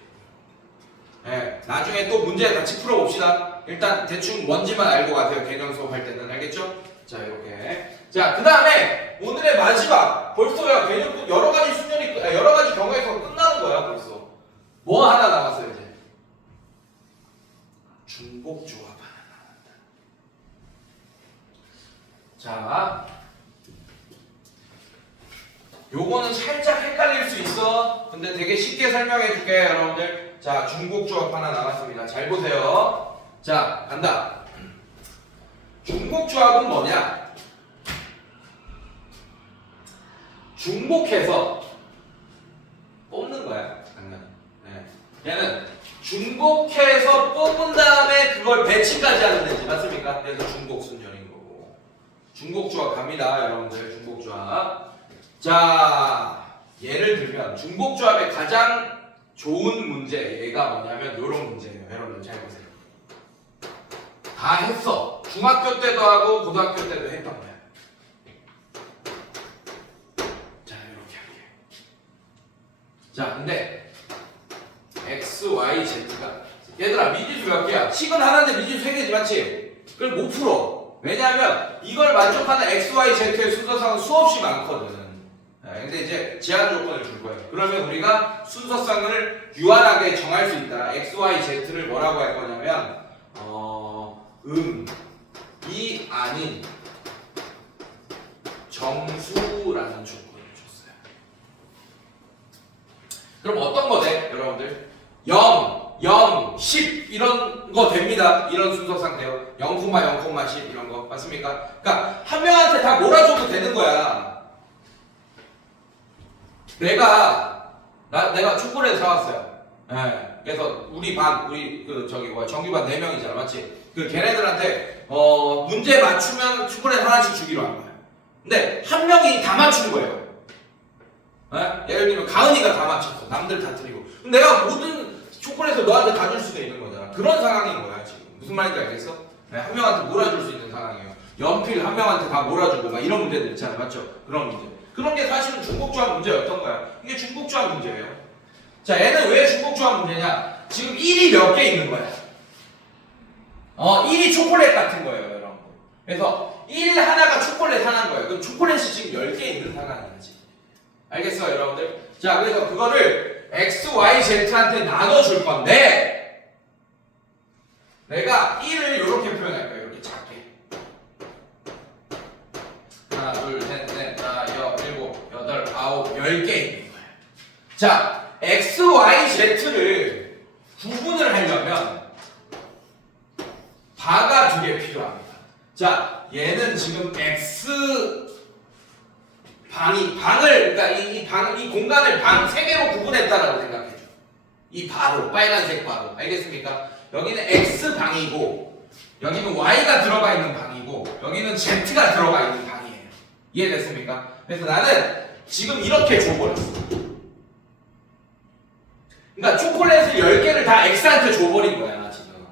네. 나중에 또 문제 같이 풀어봅시다. 일단 대충 뭔지만 알고 가세요. 개념 수업할 때는. 알겠죠? 자, 이렇게. 자, 그 다음에 오늘의 마지막. 벌써야 개념 여러 가지 순열이, 여러 가지 경우에서 끝나는 거야, 벌써. 뭐 하나 남았어요, 이제? 중복조합 하나 남았다. 자, 요거는 살짝 헷갈릴 수 있어. 근데 되게 쉽게 설명해 줄게, 여러분들. 자, 중복조합 하나 남았습니다. 잘 보세요. 자, 간다. 중복조합은 뭐냐? 중복해서 뽑는 거야, 당연히. 네. 얘는 중복해서 뽑은 다음에 그걸 배치까지 하는 데지, 맞습니까? 그래서 중복 순열인 거고. 중복조합 갑니다, 여러분들. 중복조합. 자, 예를 들면 중복조합의 가장 좋은 문제, 얘가 뭐냐면 이런 문제예요. 여러분들 잘 보세요. 다 했어. 중학교 때도 하고 고등학교 때도 했던 거야. 자, 이렇게 할게요. 자, 근데 x, y, z가 얘들아 미지수 몇 개야? 식은 하나인데 미지수 3개지, 맞지? 그걸 못 풀어. 왜냐하면 이걸 만족하는 x, y, z의 순서상은 수없이 많거든. 근데 이제 제한 조건을 줄 거예요. 그러면 우리가 순서상을 유한하게 정할 수 있다. x, y, z를 뭐라고 할 거냐면 이 아닌 정수라는 조건을 줬어요. 그럼 어떤 거 돼? 여러분들 0, 0, 10 이런 거 됩니다. 이런 순서상 돼요. 0, 0, 10 이런 거 맞습니까? 그러니까 한 명한테 다 몰아줘도 되는 거야. 내가 초콜릿 사왔어요. 네. 그래서 우리 정규반 4명이잖아, 맞지? 걔네들한테 문제 맞추면 초콜릿 하나씩 주기로 한 거야. 근데 한 명이 다 맞춘 거예요. 네? 예를 들면 가은이가 다 맞췄어. 남들 다 틀리고. 그럼 내가 모든 초콜릿을 너한테 다 줄 수도 있는 거잖아. 그런 상황인 거야 지금. 무슨 말인지 알겠어? 네, 한 명한테 몰아줄 수 있는 상황이에요. 연필 한 명한테 다 몰아주고 막 이런 문제들 있잖아, 맞죠? 그런 문제. 그런 게 사실은 중복조합 문제였던 거야. 이게 중복조합 문제예요. 자, 얘는 왜 중복조합 문제냐? 지금 1이 몇 개 있는 거야. 1이 초콜릿 같은 거예요, 여러분. 그래서 1 하나가 초콜릿 하나인 거예요. 그럼 초콜릿이 지금 10개 있는 상황이야, 지금. 알겠어요, 여러분들? 자, 그래서 그거를 x, y, z한테 나눠줄 건데 내가 1을 이렇게 표현할 거예요. 이렇게 작게. 하나, 둘, 셋, 넷, 다, 일곱, 여덟, 아홉, 10개 있는 거예요. 자, x, y, z를 구분을 하려면 바가 2개 필요합니다. 자, 얘는 지금 x 그러니까 이 공간을 방 3개로 구분했다라고 생각해줘. 이 바로, 빨간색 바로. 알겠습니까? 여기는 x 방이고, 여기는 y가 들어가 있는 방이고, 여기는 z가 들어가 있는 방이에요. 이해됐습니까? 그래서 나는 지금 이렇게 줘버렸어. 그러니까 초콜릿을 10개를 다 x한테 줘버린 거야, 지금.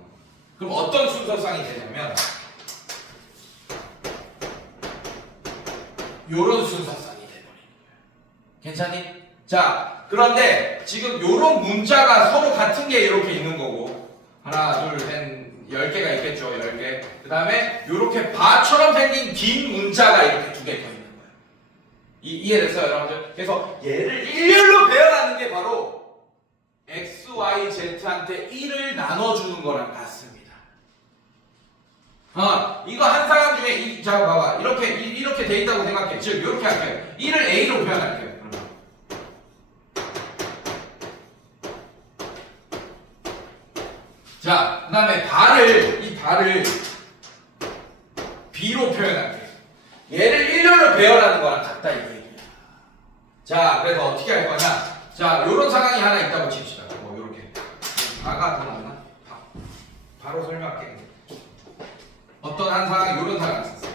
그럼 어떤 순서상이 되냐면, 요런 순서상이 돼버리는 거야. 괜찮니? 자, 그런데 지금 요런 문자가 서로 같은 게 이렇게 있는 거고, 하나, 둘, 셋, 10개가 있겠죠, 10개. 그 다음에 요렇게 바처럼 생긴 긴 문자가 이렇게 2개 더 있는 거야. 이해됐어요, 여러분들? 그래서 얘를 일렬로 배열하는 게 바로 x, y, z한테 1을 나눠주는 거랑 같습니다. 이거 한 상황 중에 자, 봐봐. 이렇게 돼 있다고 생각해. 즉, 이렇게 할게요. 1을 a로 표현할게요. 자, 그 다음에 이 발을 b로 표현할게요. 얘를 일렬로 배열하는 거랑 같다 이 얘기야. 자, 그래서 어떻게 할 거냐? 자, 요런 상황이 하나 있다고 칩시다. 요렇게. 바가 더 낫나? 바로 설명할게. 어떤 한 상황이 요런 상황이 있었어요.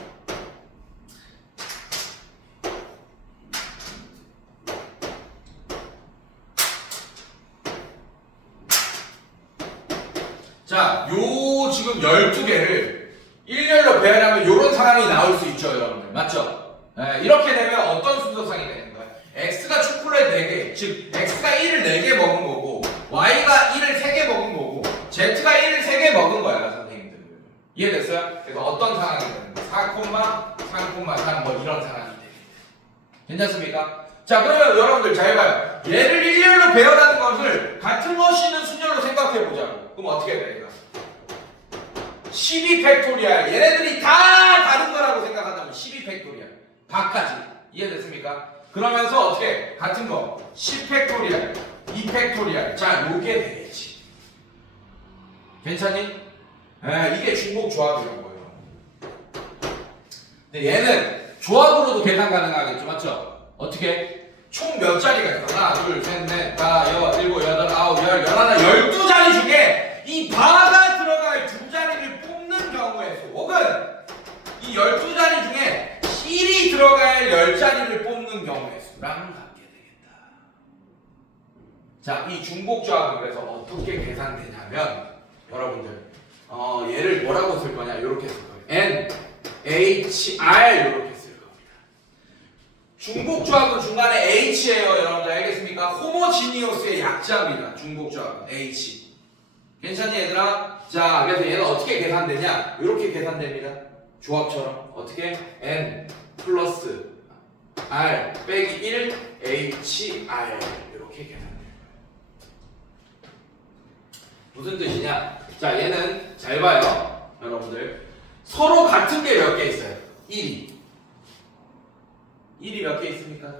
자, 요 지금 12개를 일렬로 배열하면 요런 상황이 나올 수 있죠, 여러분들. 맞죠? 네, 이렇게 되면 어떤 순서상이 되는 거예요? x가 초콜릿 4개, 즉 x가 1을 4개 먹은 거고 y가 1을 3개 먹은 거고 z가 1을 3개 먹은 거야, 선생님들. 이해됐어요? 그래서 어떤 상황이 되는 거예요? 4,3,3 뭐 이런 상황이 되겠다. 괜찮습니까? 자, 그러면 여러분들 잘 봐요. 얘를 일렬로 배열하는 것을 같은 것이 있는 순열로 생각해 보자고. 그럼 어떻게 돼? 12 팩토리얼. 얘네들이 다 다른 거라고 생각한다면 12 팩토리얼. 바까지. 이해됐습니까? 그러면서 어떻게? 같은 거. 10 팩토리얼, 2 팩토리얼. 자, 요게 되겠지. 괜찮니? 이게 중복 조합이란 거예요. 근데 얘는 조합으로도 계산 가능하겠죠. 맞죠? 어떻게? 총 몇 자리가 있어? 하나, 둘, 셋, 넷, 다, 여, 일곱, 여덟, 아홉, 열, 열하나, 12자리 중에 이 바가 들어갈 2자리를 뽑는 경우의 수, 혹은 이 12자리 중에 1이 들어갈 10자리를 뽑는 경우의 수랑 같게 되겠다. 자, 이 중복조합은 그래서 어떻게 계산되냐면 여러분들 얘를 뭐라고 쓸 거냐? 이렇게 쓸 거예요. N, H, R 이렇게 쓸 겁니다. 중복조합은 중간에 H예요, 여러분들. 알겠습니까? 호모지니어스의 약자입니다. 중복조합은 H. 괜찮니, 얘들아? 자, 그래서 얘는 어떻게 계산되냐? 이렇게 계산됩니다. 조합처럼. 어떻게? N 플러스 R 빼기 1 HR 이렇게 계산돼요. 무슨 뜻이냐? 자, 얘는 잘 봐요, 여러분들. 서로 같은 게 몇 개 있어요? 1이. 1이 몇 개 있습니까?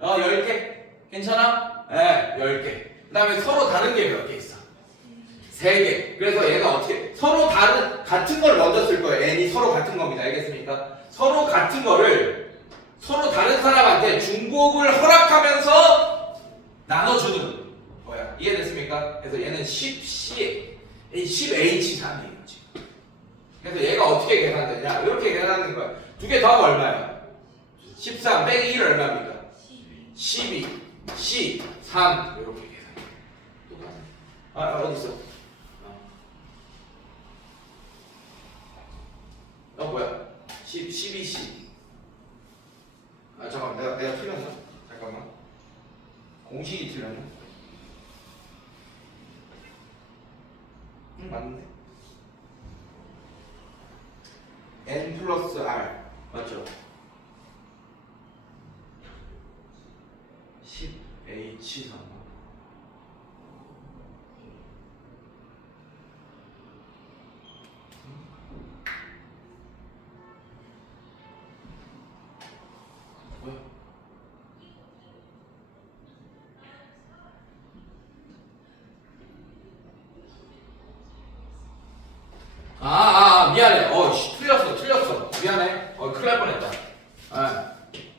10개? 괜찮아? 네, 10개. 그 다음에 서로 다른 게 몇 개 있어? 3개. 그래서 얘가 어떻게, 서로 같은 걸 먼저 쓸 거예요. n이 서로 같은 겁니다. 알겠습니까? 서로 같은 거를 서로 다른 사람한테 중복을 허락하면서 나눠주는 거야. 이해됐습니까? 그래서 얘는 10C, 10H3이에요. 그래서 얘가 어떻게 계산되냐? 이렇게 계산하는 거야. 두 개 더하면 얼마야? 13 빼기 1 얼마입니까? 12, C, 3 이렇게 계산해. 어디 있어? 뭐야? 12C. 잠깐만, 내가 틀렸나? 잠깐만. 공식이 틀렸나? 맞는데? N 플러스 R 맞죠? 10H3 뭐야? 미안해. 틀렸어. 미안해. 큰일 날 뻔했다.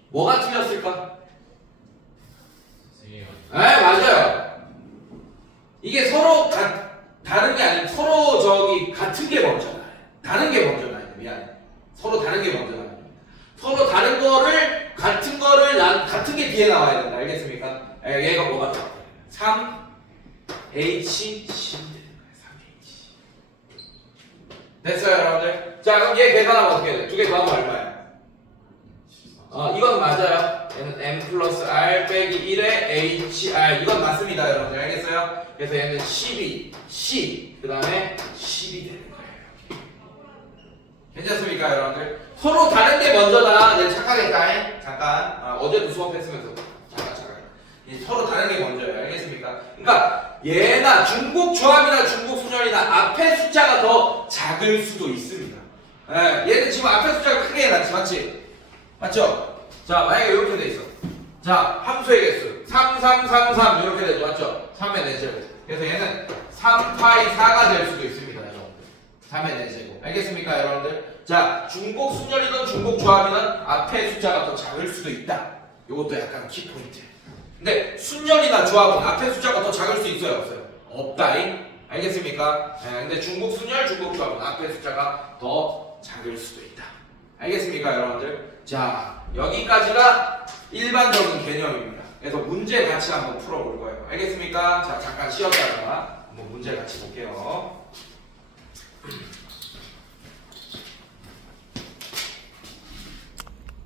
뭐가 틀렸을까? 맞아요. 이게 서로 다른 게 아니고 서로 같은 게 먼저나요. 다른 게 먼저나요. 미안해. 서로 다른 게 먼저나요. 서로 다른 거를 같은 게 뒤에 나와야 된다. 알겠습니까? 얘가 뭐가 나와? 3H, 10 됐어요, 여러분들? 자, 그럼 얘 계산하면 어떻게 돼? 두 개 더하면 얼마야? 이건 맞아요. 얘는 M 플러스 R 빼기 1에 HR. 이건 맞습니다, 여러분들. 알겠어요? 그래서 얘는 12, C, 그 다음에 10이 되는 거예요. 괜찮습니까, 여러분들? 서로 다른 게 먼저다. 내가 착각했다. 잠깐. 어제도 수업했으면서. 잠깐. 서로 다른 게 먼저예요. 알겠습니까? 그러니까 얘나 중복 조합이나 중복 순열이나 앞에 숫자가 더 작을 수도 있습니다. 얘는 지금 앞에 숫자가 크게 해놨지, 맞지? 맞죠? 자, 만약에 이렇게 돼 있어. 자, 함수의 개수 3, 3, 3, 3 이렇게 되죠, 맞죠? 3의 4제곱. 그래서 얘는 3파이 4가 될 수도 있습니다, 여러분들. 3의 4제곱. 알겠습니까, 여러분들? 자, 중복 순열이든 중복 조합이든 앞에 숫자가 더 작을 수도 있다. 이것도 약간 키포인트. 근데 순열이나 조합은 앞에 숫자가 더 작을 수 있어요, 없어요? 없다잉. 알겠습니까? 근데 중복 순열, 중복 조합은 앞에 숫자가 더 작을 수도 있다. 알겠습니까, 여러분들? 자, 여기까지가 일반적인 개념입니다. 그래서 문제 같이 한번 풀어볼 거예요. 알겠습니까? 자, 잠깐 쉬었다가 한번 문제 같이 볼게요.